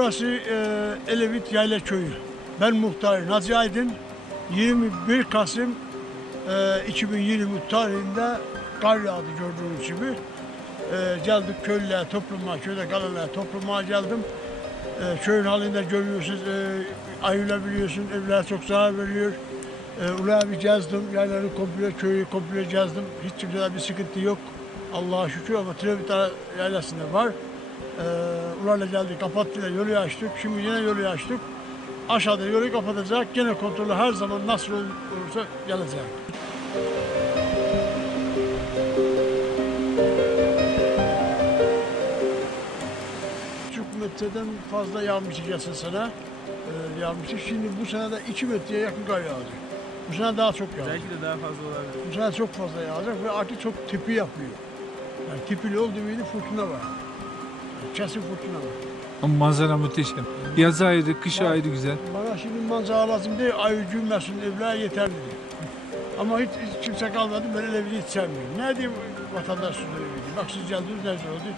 Burası e, Elevit Yayla Köyü. Ben muhtarı Naci Aydın. 21 Kasım e, 2020 tarihinde kar yağdı gördüğünüz gibi. E, geldik köylüler topluma, köyde kalanlar topluma geldim. E, köyün halinde görüyorsunuz, e, ayılabiliyorsun, evler çok zarar veriyor. E, Ulağı bir gezdim, yayları komple, köyü komple gezdim. Hiç kimsede bir sıkıntı yok. Allah'a şükür ama Trevit yaylasında var. E, Ularla geldik, kapattılar, yolu açtık. Şimdi yine yolu açtık. Aşağıda yolu kapatacak, gene kontrolü her zaman nasıl olursa gelecek. Metreden fazla yağmıştı geçen sene. Ee, yağmıştı. Şimdi bu sene de 2 metreye yakın kar yağdı. Bu sene daha çok yağdı. Belki de daha fazla olabilir. Bu sene çok fazla yağacak ve artık çok tipi yapıyor. Yani tipili olduğu gibi fırtına var. Kesin fırtına var. Ama manzara muhteşem. Yaz ayrı, kış ayrı güzel. Bana şimdi manzara lazım değil, ayı cümlesin evler yeterli. Ama hiç, hiç kimse kalmadı, ben öyle hiç sevmiyorum. Ne diyeyim vatandaş sözleri Bak siz geldiniz, ne oldu?